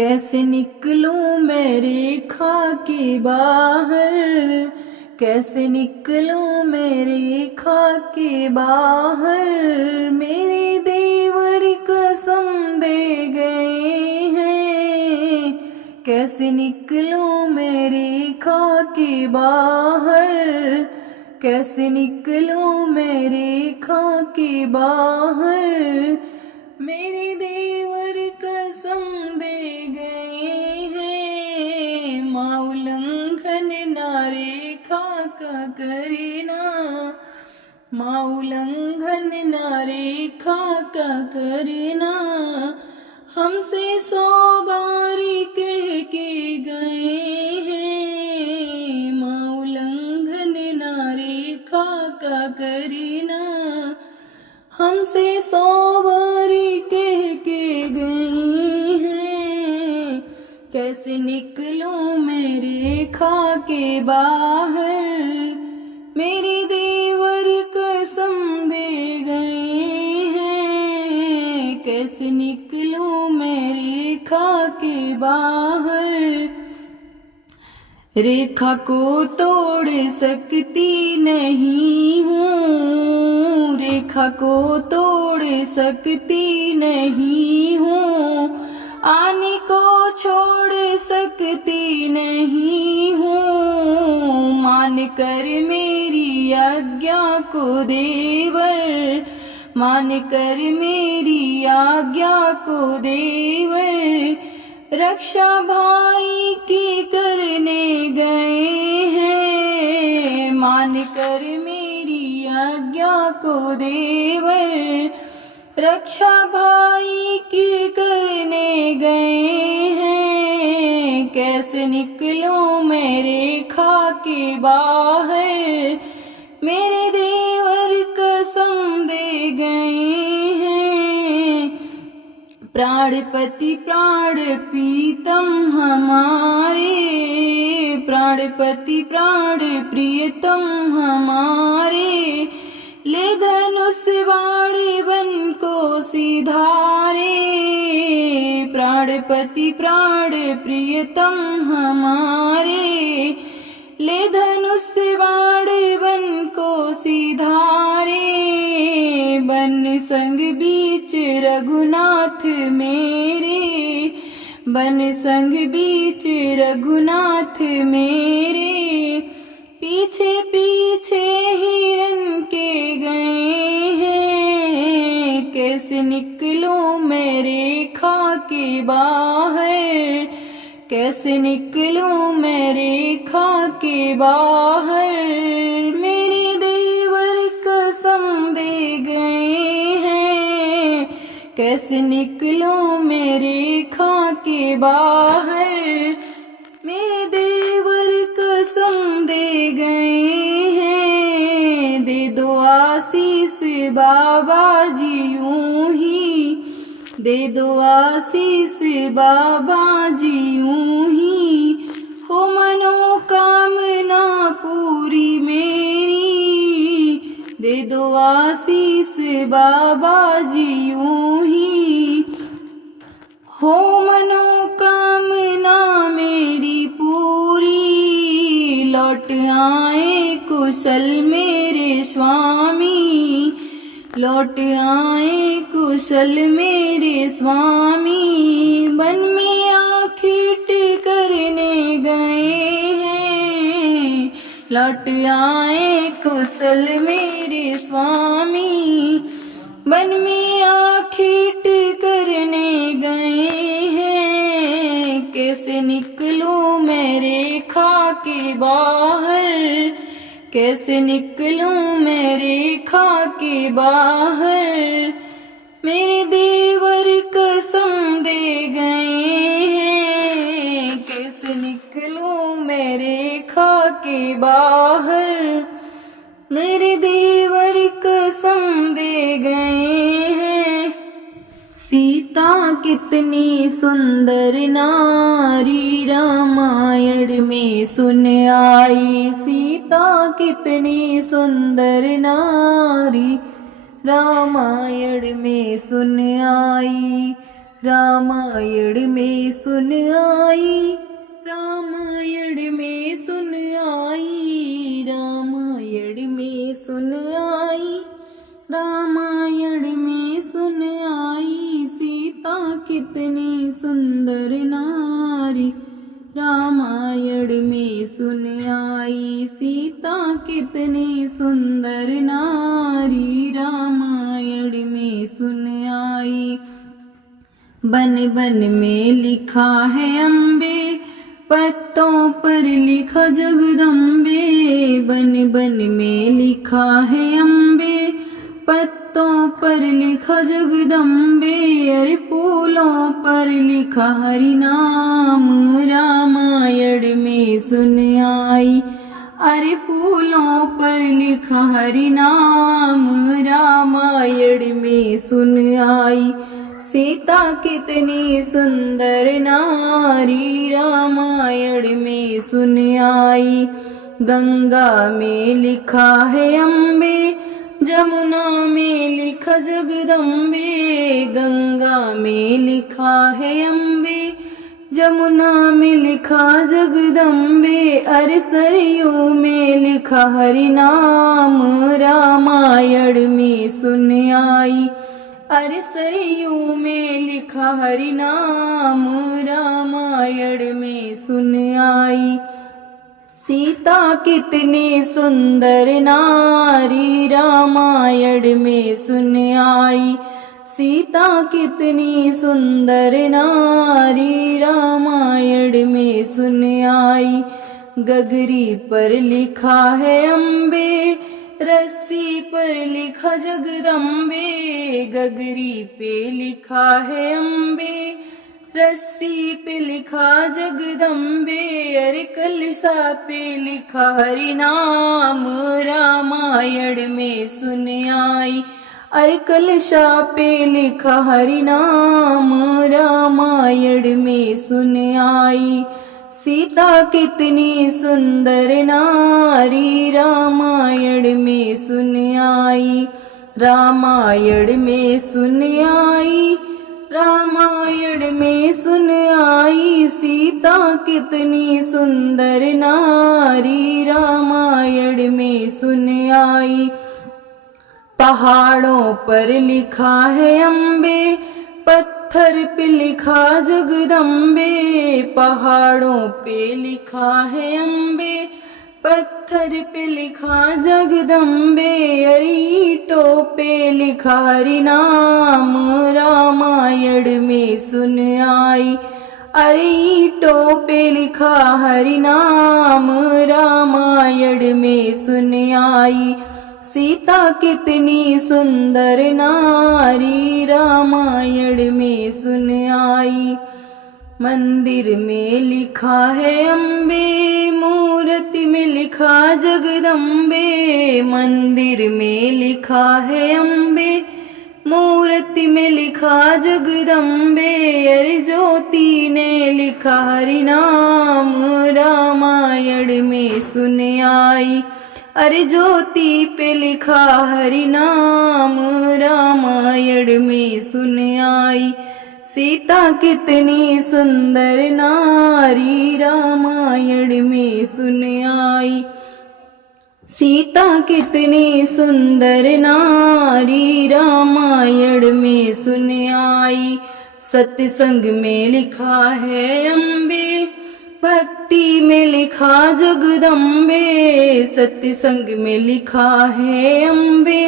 कैसे निकलूं मैं रेखा के बाहर, कैसे निकलूं मैं रेखा के बाहर। मेरे देवर कसम दे गए हैं, कैसे निकलूं मैं रेखा के बाहर, कैसे निकलूं मैं रेखा के बाहर। मेरे देवर कसम दे गए हैं, माँ उल्लंघन ना रेखा का करना, माँ उल्लंघन ना रेखा का करना। हमसे 100 बारी कह के गए हैं, माँ उल्लंघन ना रेखा का करना। हमसे 100 बारी कह के गई हैं, कैसे निकलूं मैं रेखा के बाहर। मेरे देवर कसम दे गए हैं, कैसे निकलूं मैं रेखा के बाहर। रेखा को तोड़ सकती नहीं हूँ, रेखा को तोड़ सकती नहीं हूँ, आने को छोड़ सकती नहीं हूँ। मान कर मेरी आज्ञा को देवर, मान कर मेरी आज्ञा को देवर। रक्षा भाई की करने गए हैं, मान कर मेरी आज्ञा को देवर। रक्षा भाई की करने गए हैं, कैसे निकलूं मैं रेखा के बाहर। मेरे देवर कसम दे गए हैं, प्राणपति प्राण प्रीतम हमारे, प्राणपति प्राण प्रियतम हमारे। ले धनुष बाण बन को सिधारे, प्राणपति प्राण प्रियतम हमारे। ले धनुष बाण बन को सिधारे। बन संग बीच रघुनाथ मेरे, बन संग बीच रघुनाथ मेरे। पीछे पीछे हिरन के गए हैं, कैसे निकलूं मैं रेखा के बाहर, कैसे निकलूं मैं रेखा के बाहर। मेरे देवर कसम दे गए हैं, कैसे निकलूं मैं रेखा के बाहर। मेरे देवर कसम दे गए हैं, दे दो आशीष बाबा जी यूं ही, दे दो आशीष बाबा जी यूं ही। हो मनोकामना पूरी मेरी, दे दो आशीष बाबा जी यूं ही। हो मनोकामना मेरी पूरी, लौट आए कुशल मेरे स्वामी, लौट आए कुशल मेरे स्वामी। वन में आखिट करने गए हैं, लौट आए कुशल मेरे स्वामी। वन में आखिट करने गए हैं, कैसे निकलूं मैं रेखा के बाहर, कैसे निकलूं मैं रेखा के बाहर। मेरे देवर कसम दे गए हैं, कैसे निकलूं मैं रेखा के बाहर। मेरे देवर कसम दे गए हैं। सीता कितनी सुंदर नारी रामायण में सुन आई, सीता कितनी सुंदर नारी रामायण में सुन आई। रामायण में सुन आई, रामायण में सुन आई, रामायण में सुन आई, रामायण में सुन आई, सीता कितनी सुंदर नारी। रामायण में सुन आई, सीता कितनी सुंदर नारी। रामायण में सुन आई। बन बन में लिखा है अम्बे, पत्तों पर लिखा जगदम्बे। बन बन में लिखा है अम्बे, पत्तों पर लिखा जगदम्बे। अरे फूलों पर लिखा हरि नाम। रामायण में सुन आई, अरे फूलों पर लिखा हरि नाम। रामायण में सुन आई, सीता कितनी सुंदर नारी। रामायण में सुन आई। गंगा में लिखा है अम्बे, जमुना में लिखा जगदम्बे। गंगा में लिखा है अम्बे, जमुना में लिखा जगदम्बे। अरे सरयू में लिखा हरि नाम। रामायण में सुन आई, अरे सरयू में लिखा हरि नाम। रामायण में सुन आई। सीता कितनी सुंदर नारी। रामायण में सुन आई, सीता कितनी सुंदर नारी। रामायण में सुन आई। गगरी पर लिखा है अम्बे, रस्सी पर लिखा जगदम्बे। गगरी पे लिखा है अम्बे, रस्सी पे लिखा जगदम्बे। अरे कलशा पे लिखा हरि नाम। रामायण में सुन आई, अरे कलशा पे लिखा हरि नाम। रामायण में सुन आई। सीता कितनी सुंदर नारी। रामायण में सुन आई, रामायण में सुन आई, रामायण में सुन आई। सीता कितनी सुंदर नारी। रामायण में सुन आई। पहाड़ों पर लिखा है अम्बे, पत्थर पे लिखा जगदम्बे। पहाड़ों पे लिखा है अम्बे, पत्थर पे लिखा जगदम्बे। अरे ईंटों पे लिखा हरि नाम। रामायण में सुन आई, अरे ईंटों पे लिखा हरि नाम। रामायण में सुन आई। सीता कितनी सुंदर नारी। रामायण में सुन आई। मंदिर में लिखा है अम्बे, मूर्ति में लिखा जगदम्बे। मंदिर में लिखा है अम्बे, मूर्ति में लिखा जगदम्बे। अरे ज्योति ने लिखा हरि नाम। रामायण में सुन आई, अरे ज्योति पे लिखा हरि नाम। रामायण में सुन आई। सीता कितनी सुंदर नारी। रामायण में सुन आई। सीता कितनी सुंदर नारी। रामायण में सुन आई। सत्संग में लिखा है अम्बे, भक्ति में लिखा जगदम्बे। सत्संग में लिखा है अम्बे,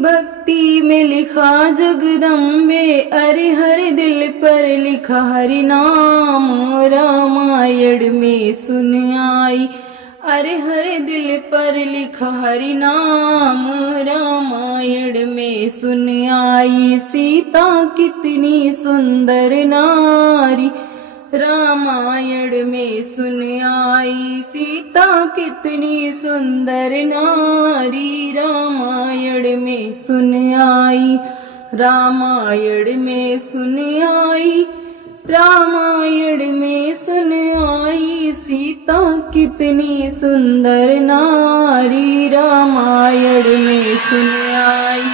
भक्ति में लिखा जगदम्बे। अरे हर दिल पर लिखा हरि नाम। रामायण में सुन आई, अरे हर दिल पर लिखा हरि नाम। रामायण में सुन आई। सीता कितनी सुंदर नारी। रामायण में सुन आई। सीता कितनी सुंदर नारी। रामायण में सुन आई। रामायण में सुन आई। रामायण में सुन आई। सीता कितनी सुंदर नारी। रामायण में सुन आई।